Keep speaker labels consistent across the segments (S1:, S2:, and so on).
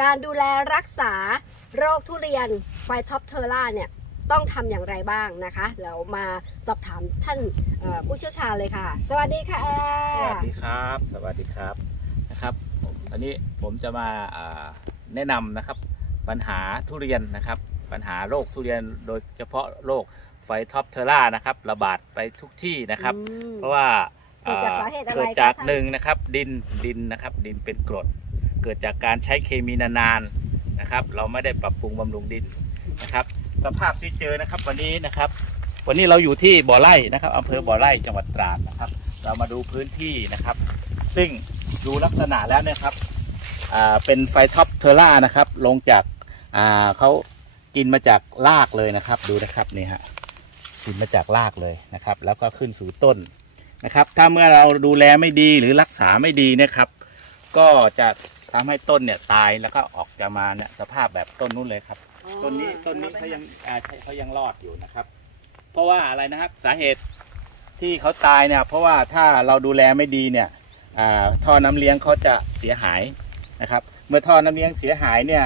S1: การดูแลรักษาโรคทุเรียนไฟท็อปเทอร่าเนี่ยต้องทำอย่างไรบ้างนะคะเรามาสอบถามท่านเอ่อผู้เชี่ยวชาญเลยค่ะ สวัสดีค่ะ
S2: สวัสดีครับ สวัสดีครับนะครับผมอันนี้ผมจะมาอ่าแนะนำนะครับปัญหาทุเรียนนะครับ ปัญหาโรคทุเรียนโดยเฉพาะโรคไฟท็อปเทอร่านะครับระบาดไปทุกที่นะครับ
S1: อืม
S2: เพราะว่า
S1: เกิดจากสาเหตุอะไร
S2: เกิดจาก
S1: คะท่าน
S2: หนึ่งนะครับ ดินดินนะครับ ดินเป็นกรด เกิดจากการใช้เคมีนานๆนะครับ เราไม่ได้ปรับปรุงบำรุงดินนะครับ สภาพที่เจอนะครับวันนี้นะครับ วันนี้เราอยู่ที่บ่อไร่นะครับอำเภอบ่อไร่จังหวัดตราดนะครับ เรามาดูพื้นที่นะครับ ซึ่งดูลักษณะแล้วนะครับอ่าเป็นไฟท็อปเทอร่านะครับ ลงจากอ่าเขากินมาจากรากเลยนะครับดูนะครับนี่ฮะกินมาจากรากเลยนะครับ แล้วก็ขึ้นสู่ต้นนะครับ ถ้าเมื่อเราดูแลไม่ดีหรือรักษาไม่ดีนะครับ ก็จะ ทำให้ต้นเนี่ยตายแล้วก็ออกจะมาเนี่ยสภาพแบบต้นนู้นเลยครับ ต้นนี้ต้นนี้เขายังอ่าเขายังรอดอยู่นะครับ เพราะว่าอะไรนะครับสาเหตุที่เขาตายเนี่ย เพราะว่าถ้าเราดูแลไม่ดีเนี่ยอ่าท่อน้ำเลี้ยงเขาจะเสียหายนะครับ เมื่อท่อน้ำเลี้ยงเสียหายเนี่ย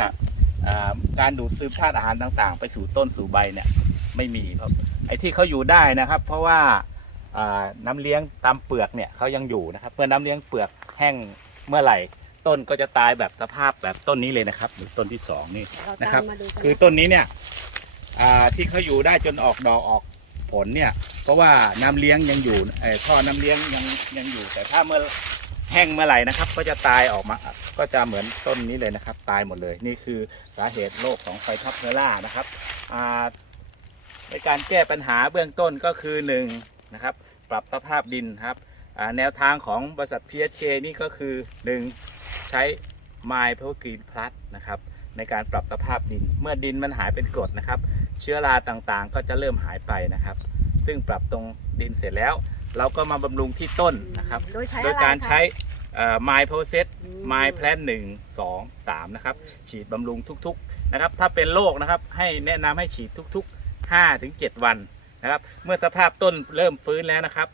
S2: อ่าการดูดซึมธาตุอาหารต่างๆ ไปสู่ต้นสู่ใบเนี่ยไม่มีครับไอ้ที่เขาอยู่ได้นะครับ เพราะว่าอ่าน้ำเลี้ยงตามเปลือกเนี่ยเขายังอยู่นะครับเมื่อน้ำเลี้ยงเปลือกแห้งเมื่อไหร่ ต้นก็จะตายแบบสภาพแบบต้นนี้เลยนะครับหรือต้นที่สองนี่
S1: เรา
S2: นะครั
S1: ตาม
S2: บ
S1: มาดูกัน
S2: คือต้นนี้เนี่ยอ่าที่เขาอยู่ได้จนออกดอกออกผลเนี่ย เพราะว่าน้ำเลี้ยงยังอยู่เอ่อท่อน้ำเลี้ยงยังยังอยู่ แต่ถ้าเมื่อแห้งเมื่อไหร่นะครับ ก็จะตายออกมาก็จะเหมือนต้นนี้เลยนะครับ ตายหมดเลย นี่คือสาเหตุโรคของไฟท็อปเนล่านะครับอ่าในการแก้ปัญหาเบื้องต้นก็คือหนึ่งนะครับ ปรับสภาพดินครับอ่า แนวทางของบริษัท PHK นี่ก็คือหนึ่งใช้ My p o w e r Green Plus นะครับในการปรับสภาพดิน เมื่อดินมันหายเป็นกรดนะครับ เชื้อราต่างๆ ก็จะเริ่มหายไปนะครับ ซึ่งปรับตรงดินเสร็จแล้ว เราก็มาบำรุงที่ต้นนะครับ
S1: โดยใช้
S2: โดย
S1: อะไร
S2: การ
S1: คะ
S2: ใช้ ไมโพเซต
S1: อืม
S2: ไมแพลนหนึ่งสองสามนะครับ ฉีดบำรุงทุกๆนะครับ ถ้าเป็นโรคนะครับ ให้แนะนำให้ฉีดทุกๆ5ถึง7วันนะครับ เมื่อสภาพต้นเริ่มฟื้นแล้วนะครับ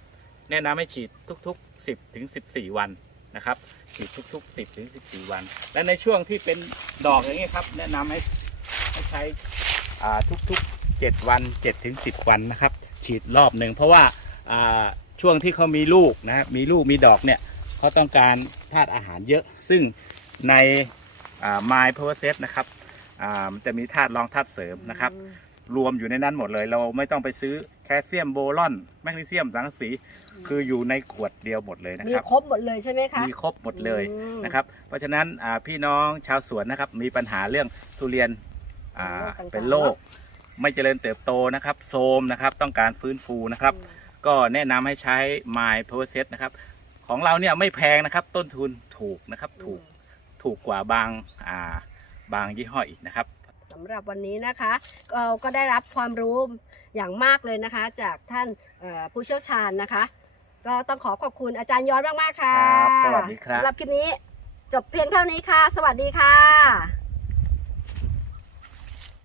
S2: แนะนำให้ฉีดทุกๆ 10ถึง14 วันนะครับฉีดทุกๆ 10ถึง14 วัน และในช่วงที่เป็นดอกอย่างนี้ยครับ แนะนำให้ให้ใช้อ่าทุกๆ 7 วัน7ถึง10 วันนะครับ ฉีดรอบหนึ่งเพราะว่าอ่าช่วงที่เขามีลูกนะครับมีลูกมีดอกเนี่ยเขาต้องการธาตุอาหารเยอะ ซึ่งในไมล์พาวเวอร์เซตนะครับอ่ามันจะมีธาตุรองธาตุเสริมนะครับ
S1: อืม
S2: รวมอยู่ในนั้นหมดเลย เราไม่ต้องไปซื้อ แคลเซียมโบรอน แมกนีเซียมสังกะสี คืออยู่ในขวดเดียวหมดเลยนะ
S1: มี
S2: ครับ
S1: ครบหมดเลยใช่ไหมคะ
S2: มีครบหมดเลย
S1: อืม
S2: นะครับ เพราะฉะนั้นอ่าพี่น้องชาวสวนนะครับ มีปัญหาเรื่องทุเรียนอ่า
S1: โรคต่างๆ
S2: เป็นโรคไม่เจริญเติบโตนะครับโทรมนะครับต้องการฟื้นฟูนะครับ
S1: อืม
S2: ก็แนะนำให้ใช้ My Power Set นะครับ ของเราเนี่ยไม่แพงนะครับ ต้นทุนถูกนะครับถูกถูกกว่าบางอ่าบางยี่ห้ออีกนะครับ
S1: สำหรับวันนี้นะคะเราก็ได้รับความรู้อย่างมากเลยนะคะ จากท่านเอ่อผู้เชี่ยวชาญนะคะ ก็ต้องขอขอบคุณอาจารย์ย้อนมากๆค่ะ
S2: ครับสวัสดีครับ
S1: สำหรับคลิปนี้จบเพียงเท่านี้ค่ะ สวัสดีค่ะ